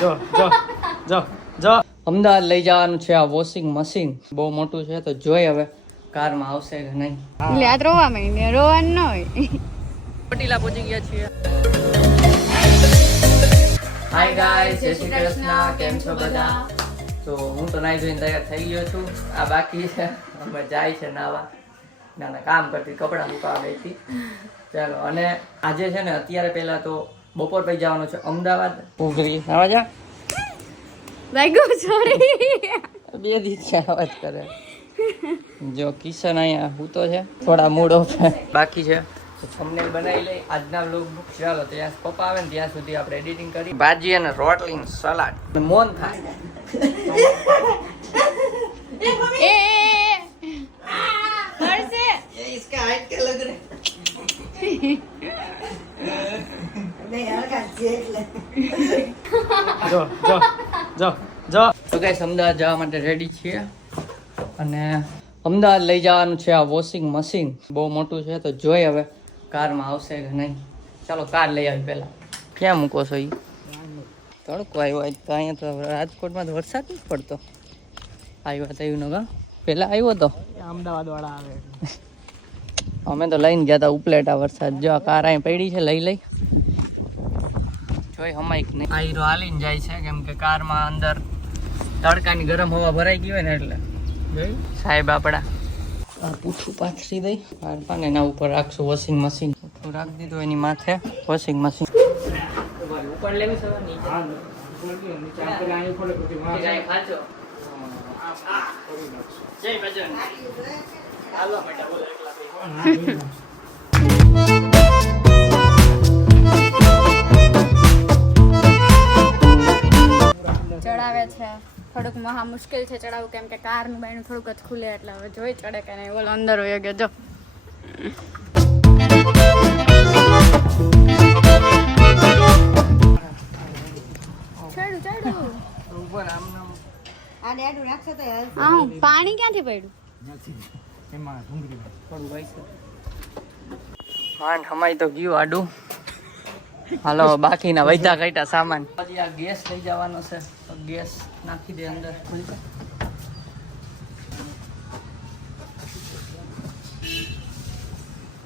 જો જો જો જો અમદાવાદ લઈ જવાનું છે આ વોશિંગ મશીન બહુ મોટું છે તો જોઈ હવે કારમાં આવશે કે નહીં. એટલે આ રોવા માંડી રોવાનું ન હોય. ચોટીલા પહોંચી ગયા છીએ. હાય ગાઈસ, જય શ્રી કૃષ્ણ. કેમ છો બધા? તો હું તો નાઈ ધોઈને તૈયાર થઈ ગયો છું. આ બાકી છે, અમે જાય છે નાવા. નાના કામ કરતી, કપડાં સુકાવા ગઈ હતી. ચાલો, અને આજે છે ને અત્યારે પહેલા તો બપોર પછી જવાનું છે અમદાવાદ. ઉઘરી આવા જા લાગ્યું સોરી. બે દિવસ અવાજ કરે. જો કિશન અહીંયા હૂતો છે, થોડા મૂડ ઓફ બાકી છે. થંબનેલ બનાવી લઈ આજના વ્લોગ. ચાલો, ત્યાં પપ્પા આવે ને ત્યાં સુધી આપણે એડિટિંગ કરી. ભાજી અને રોટલી સલાડ મોન થાય. એ હર્ષે ये इसका हाइट क्या लग रहा है? જો જો જો જો તો ગાઈસ, અમદાવાદ જવા માટે રેડી છીએ અને અમદાવાદ લઈ જવાનું છે આ વોશિંગ મશીન. બહુ મોટું છે તો જોઈ હવે કારમાં આવશે કે નહીં. ચાલો, કાર લઈ આવી પહેલા. ક્યાં મૂકો છો? એ તડકો આવ્યો હોય તો અહીંયા તો રાજકોટમાં તો વરસાદ નથી પડતો. આવ્યો થયું ને કા પહેલાં આવ્યો હતો અમદાવાદ વાળા આવે. અમે તો લઈને ગયા હતા ઉપલેટા. વરસાદ જો કાર અહીં પડી છે, લઈ લઈ જોઈ હમાઈક નહીં. આ હીરો હાલીને જાય છે કેમ કે કારમાં અંદર તડકાની ગરમ હવા ભરાઈ ગઈ હોય ને એટલે. સાહેબ આપણા આ પૂછું પાથરી દઈ પાને એના ઉપર રાખશું વોશિંગ મશીન. પૂછું રાખી દીધું એની માથે વોશિંગ મશીન. ઉપર લેવી છે જય ભજન હાલો બેટા બોલો એકલા ચડાવે છે. થોડુંક મહા મુશ્કેલ છે ચડાવવું કેમ કે કારનું બાયણું થોડુંક જ ખુલે એટલે હવે જોઈ ચડે કે નહીં. બોલો અંદર હોય ગયો જો. ચડું ચડું ઉપર આમ નામ પાણી ક્યાંથી પડ્યું? માંડ હમાઈ તો ગયું આડું. હાલો, બાકીના વૈધા કાઢ્યા સામાન. પછી આ ગેસ લઈ જવાનો છે તો ગેસ નાખી દે અંદર.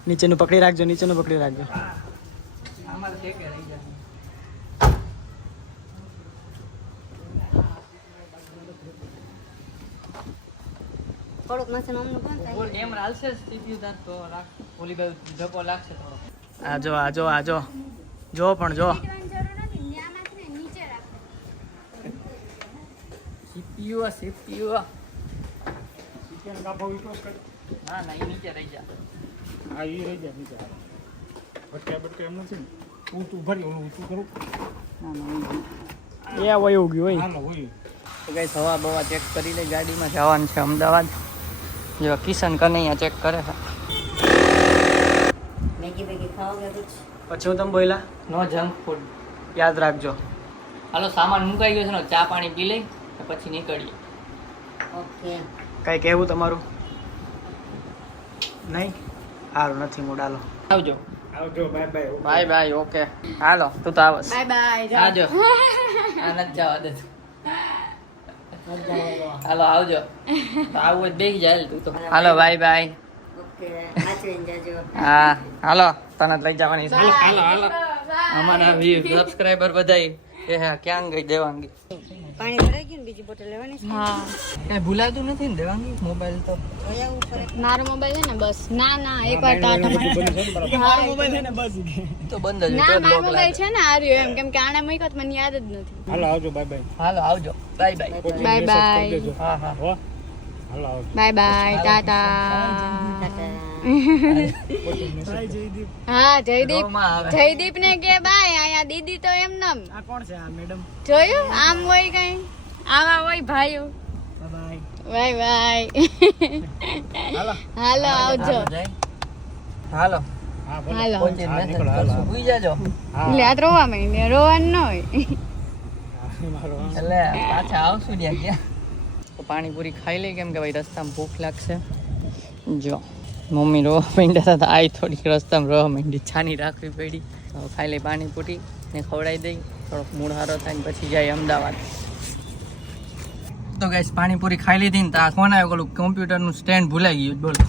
નીચેનું પકડી રાખજો, નીચેનું પકડી રાખજો. આમાં છે કે રહી જાય. થોડુંક મશીન અમનું કોણ થાય? બોલ એમ હાલશે સીપીયુ દાંત તો રાખ. ઓલી બાજુ ધક્કો લાગશે થોડો. આજો આજો આજો જો પણ જો સીપીયુ સીપીયુ ના ના, એ નીચે રહી જા. આ ઈ રહી જાય નીચે. બટકા એમ નથી ને. ઊંચું ભરી ઊંચું કરું. ના ના, એ આ વયું ગયું હોય. તો કઈ હવા બવા ચેક કરી લે. ગાડીમાં જવાનું છે અમદાવાદ. જો કિશન કનૈયા ચેક કરે છે. પછી હું તમે બોલ્યા નો જંક ફૂડ. યાદ રાખજો. હાલો, સામાન મુકાઈ ગયો છે ને, ચા પાણી પી લઈ પછી નીકળીએ. કઈ કહેવું તમારું? નહીં સારું નથી મૂડ. હાલો આવજો. આવજો. Bye bye. Bye bye. Okay હાલો, તું તો આવસ. Bye bye. આવજો. આ નથી જવા દે. હાલો આવજો. તો આવું જ બેસી જાય તું તો. હાલો બાય બાય. હા હાલો, તને લઈ જવાની છે. હાલો હાલો. અમારા સબસ્ક્રાઇબર બધાય કે હા ક્યાં ગઈ દેવાંગી? પાણી ભરાઈ ગયું ને બીજી બોટલ લેવાની છે. હા, કઈ ભૂલાતું નથી ને દેવાંગી? મોબાઈલ તો મારો મોબાઈલ છે ને બસ. ના ના એકવાર ટાટા મારો મોબાઈલ છે ને બસ તો બંધ જ ના મારો મોબાઈલ છે ને આર્યો એમ કેમ કે આને મૂક્યો તો મને યાદ જ નથી. હાલો આવજો. Bye bye. હાલો આવજો. Bye bye. Bye bye. હા હા. હો હાલો આવજો. Bye bye. ટાટા. હા જયદીપ. ઘરમાં આવે. જયદીપ ને કે બાય. અહીંયા દીદી તો એમ નમ આ કોણ છે? આ મેડમ. જોયું આમ હોય કઈ આવા હોય ભાઈઓ. Bye bye bye. હાલો હાલો આવજો. હાલો હા ભલે. હાલો. પહોંચીને હા, message નીકળો, કરશું. હાલો. ભૂઈ જાજો. હા એટલે આ રોવા માંડી રોવાનું ન હોય. મારો હા. એટલે પાછા આવશું ત્યાં ક્યાં. તો પાણીપુરી ખાઈ લઈ કેમ કે ભાઈ રસ્તામાં ભૂખ લાગશે. જો મમ્મી રોવા માંડ્યા હતા, આ થોડીક રસ્તામાં રોવા માંડી, છાની રાખવી પડી. ખાઈ લઈ પાણીપુરી ને ખવડાવી દઈ. થોડોક મૂળ સારો થાય ને પછી જાય અમદાવાદ. તો ગાઈસ પાણીપુરી ખાઈ લીધી ને તો આ ફોન આવ્યો, ઓલું કોમ્પ્યુટરનું સ્ટેન્ડ ભૂલાઈ ગયું. બોલો,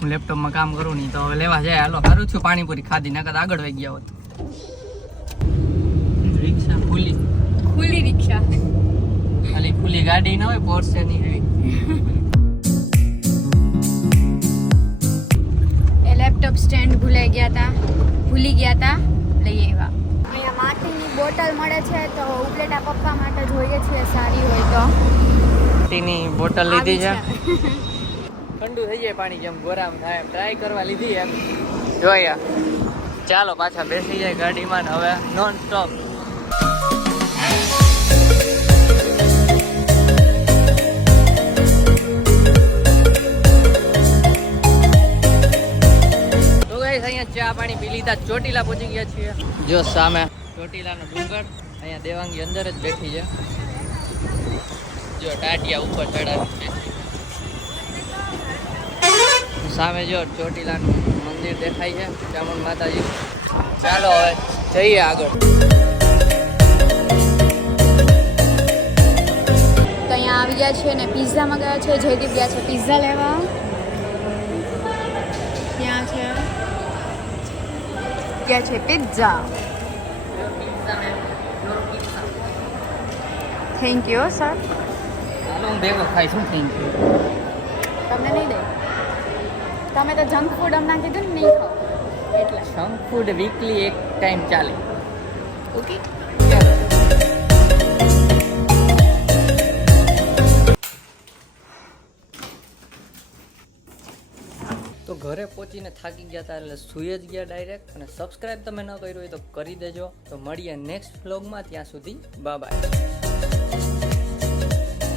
હું લેપટોપમાં કામ કરું નહીં તો હવે લેવા જાય. હાલો, સારું થયું પાણીપુરી ખાધી, નકર આગળ વહી ગયા હોત. રિક્ષા ખુલ્લી રિક્ષા, ખાલી ખુલ્લી ગાડી ના હોય, પોર્શેની એવી. એ લેપટોપ સ્ટેન્ડ ભૂલી ગયા હતા, લઈ આવ્યા. અહીંયા માટીની બોટલ મળે છે તો ઉપલેટા પપ્પા માટે જોઈએ છીએ, સારી હોય તો. માટીની બોટલ લીધી છે. ઠંડુ થઈ જાય પાણી, જેમ ગરમ થાય એમ ટ્રાય કરવા લીધી એમ. જોયા, ચાલો પાછા બેસી જાય ગાડીમાં ને હવે નોન સ્ટોપ. તો ગાઈસ અહીંયા ચા પાણી પી લીધા, ચોટીલા પહોંચી ગયા છીએ. જો સામે ચોટીલાનો ડુંગર, અહીંયા દેવાંગી અંદર જ બેઠી છે. જો ટાટિયા ઉપર ચડાવી બેઠી. સામે જો ચોટીલાનું મંદિર દેખાય છે, ચામુંડ માતાજી. ચાલો હવે જઈએ આગળ. તો અહીંયા આવી ગયા છે ને પિઝા મંગાવ્યા છે. જયદીપ ગયા છે પિઝા લેવા. ત્યાં છે ગયા છે પિઝા. Thank you sir. ચાલો હું ભેગો ખાઈશું. Thank you. તમને નહીં દે, તમે તો જંક ફૂડ હમણાં કીધું ને નહીં ખાઓ એટલે. જંક ફૂડ વીકલી એક ટાઈમ ચાલે. ઓકે. તો ઘરે પહોંચીને થાકી ગયા હતા એટલે સૂઈ જ ગયા ડાયરેક્ટ. અને સબસ્ક્રાઈબ તમે ન કર્યું હોય તો કરી દેજો. તો મળીએ નેક્સ્ટ વ્લોગમાં, ત્યાં સુધી બાય બાય.